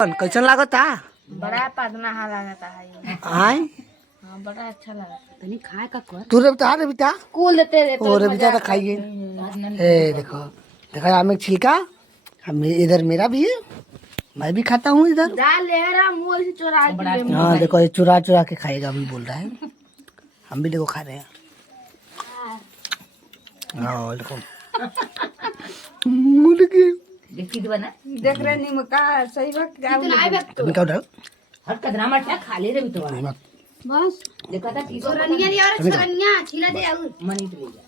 कैसन लागता? बड़ा पदना हा लगता है ये। आय हाँ बड़ा अच्छा लगा तनी खाए का कर तू रे बता रे बेटा कूल देते रे ओ रे बेटा तो खाइए। ए देखो देखो आम एक छिलका हम इधर मेरा भी है, मैं भी खाता हूँ इधर। दाल ले रहा मुंह से चुरा के ले हाँ देखो ये चुरा चुरा के खाएगा भी बोल रहा है, हम भी देखो खा रहे हैं। हाँ देखो मुर्गी देख रहे निमका सही वक्त कभी क्या उठाओ हट कदरा मत क्या खा ले रे बिटवा बस देखा था की रनिया नहीं और रनिया छिला दे और मनी तो ले जा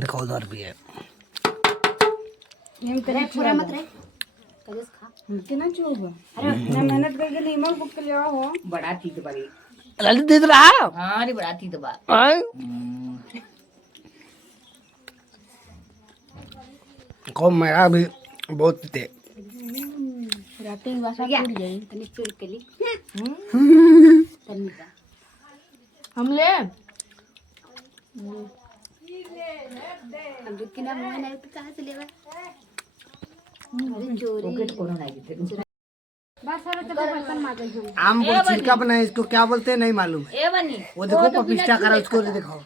देखो उधर भी है। हम तेरे पूरा मत रे कजस खा कितना चोब अरे मैं मेहनत करके नीमक बुक ले हो बड़ा थी तो बड़ी ललित दे रहा है। हां रे बड़ा थी तो बा आय को मेरा भी बहुत पीते। रात में वासा टूट जाए तनी चुर के ली तनी का हम ले हम दूध किना मुंह नहीं तो कहां से लेवा अरे चोरी ओके तो कोनो नहीं थे बस सारा तो बर्तन माजे हम आम को छिलका बनाए इसको क्या बोलते हैं नहीं मालूम। ए बनी वो देखो पपिस्टा करा उसको देखो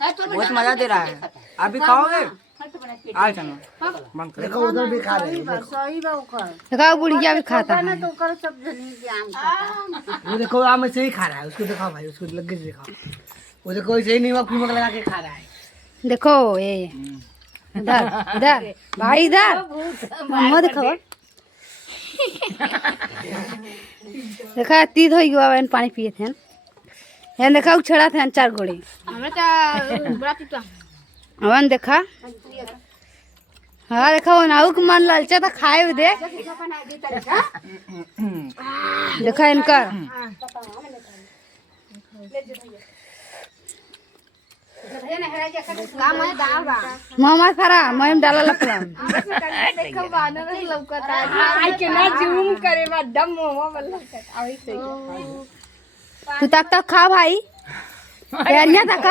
बहुत मजा दे रहा है। अभी खाओगे? आ चलो देखो उधर भी खा रहे हैं। सही बा ओकर देखा बुढ़िया भी खाता ना तो ओकर सब जनी के आम खाता वो देखो आम ऐसे ही खा रहा है, उसको दिखाओ भाई, उसको लग के दिखाओ। वो देखो ऐसे ही नीमक फीमक लगा के खा रहा है। देखो ये इधर इधर भाई इधर मुंह दिखाओ देखा तीत हो गया बहन पानी पिए थे हैं देखा उछड़ा थे चार गोड़ी हमरा तो बड़ा पिता हवन देखा हाँ देखा वो नाऊ के मन ललचा था खाए भी दे देखा इनका मामा सारा मैं डाला लपड़ा देखो बानर लौकता आई के ना जूम करे बा दम मोमा बल्ला आई सही तू तक तक खा भाई यारिया तक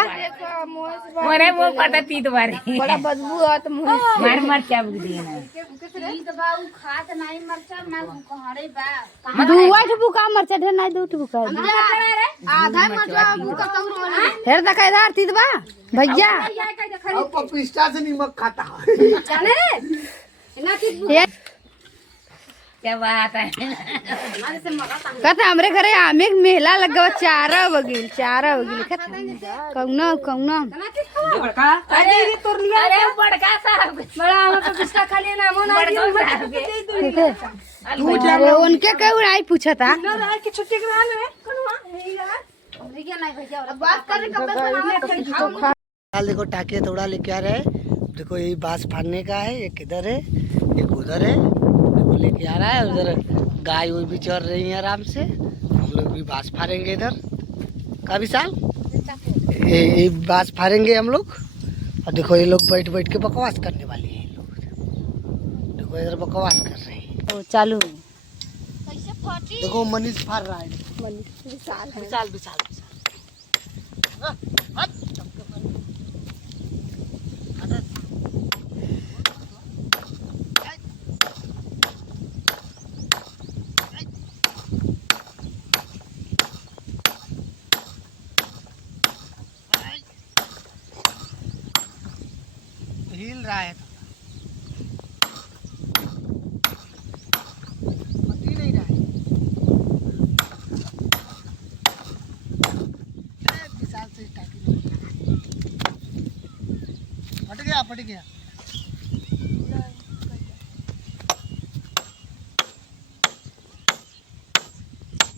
मोरे वो पता तीत बारे बड़ा बदबू आत मुंह मार मार क्या बुक दिए ना ई तो बाऊ खात नहीं मरचा ना कहरे बा दुआ बुका मरचा ढेर नहीं दू बुका आधा मरचा बुका कौन हेर तक इधर तीत बा भैया और पपिस्टा से नीमक खाता है। जाने ना की ये क्या बात है कहता हमरे घरे आमे के मेला लगा 4 बगिल कौनो कौनो बड़का अरे ये तोर लिया अरे बड़का साहब बड़ा हम तो पिस्ता खा लिया ना मोना अरे उनके क्यों नहीं पूछा था ना रहा कि छुट्टी के रहल है कोनवा हे यार भैया नहीं भैया अब बात करने कब तक बनावे हाल देखो टाकिया थोड़ा लेके आ रहे हैं। देखो यही बांस फाड़ने का है, एक इधर है एक उधर है, देखो लेके आ रहा है। उधर गाय वो भी चर रही है आराम से, हम लोग भी बांस फाड़ेंगे इधर का विशाल ये बांस फाड़ेंगे हम लोग। और देखो ये लोग बैठ बैठ के बकवास करने वाले हैं ये लोग, देखो इधर बकवास कर रहे हैं। तो चालू देखो मनीष फाड़ रहा है, विशाल विशाल विशाल हिल रहा है पति नहीं रहा है। विशाल से टाकी फट गया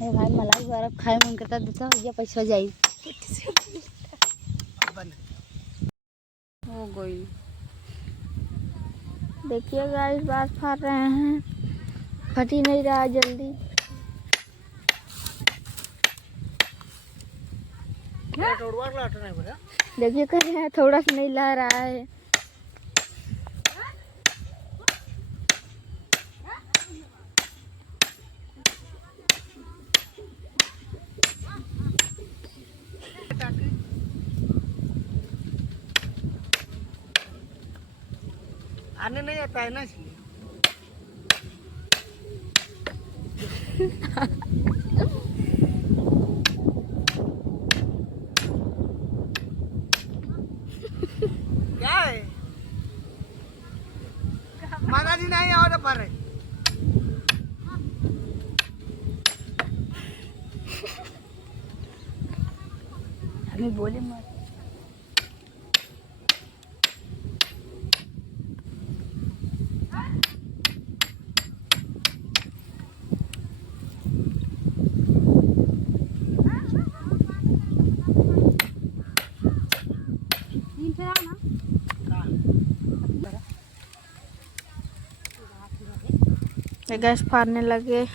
भाई मलाई बर्फ खाए मन करता दूसरा भैया पैसा जाई हो गई देखिए गाइस बात फाड़ रहे हैं फट ही नहीं रहा जल्दी देखिए कर रहे हैं थोड़ा सा नहीं ला रहा है आने नहीं आता है ना इसलिए। क्या है माता जी नहीं और पर है हमें बोले मत गैस फाड़ने लगे।